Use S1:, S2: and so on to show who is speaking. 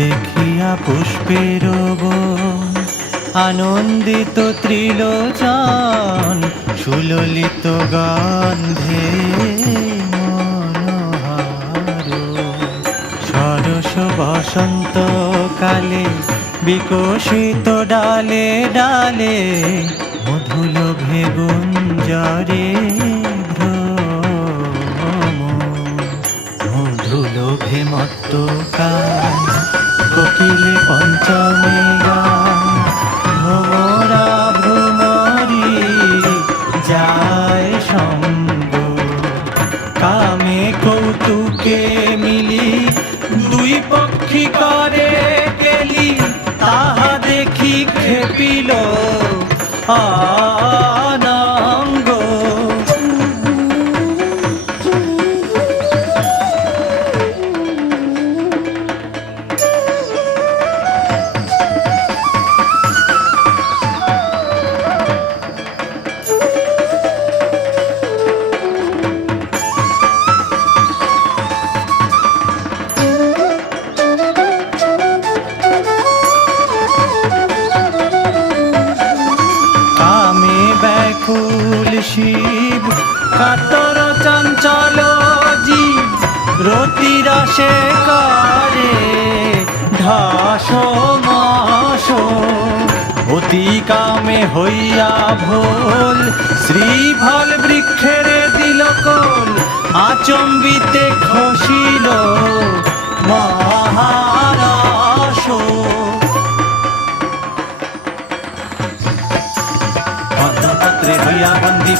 S1: রূপের বন, আনন্দিত ত্রিলোচন সুললিত গন্ধে সরস বসন্ত কালে বিকশিত ডালে ডালে মধুল ভেগুঞ্জরে মধুলোভে মত্ত কান কৌতুকে মিলি দুই পক্ষী করে গেলি তাহা দেখি খেপিল। আনঙ্গ কাতর চঞ্চল জীব, রতি রসে করে ঢাস মাস। অতি কামে হইয়া ভোল, শ্রীফল বৃক্ষের দিল কোল আচম্বিতে খসিল মহারাস। হইয়া বন্দী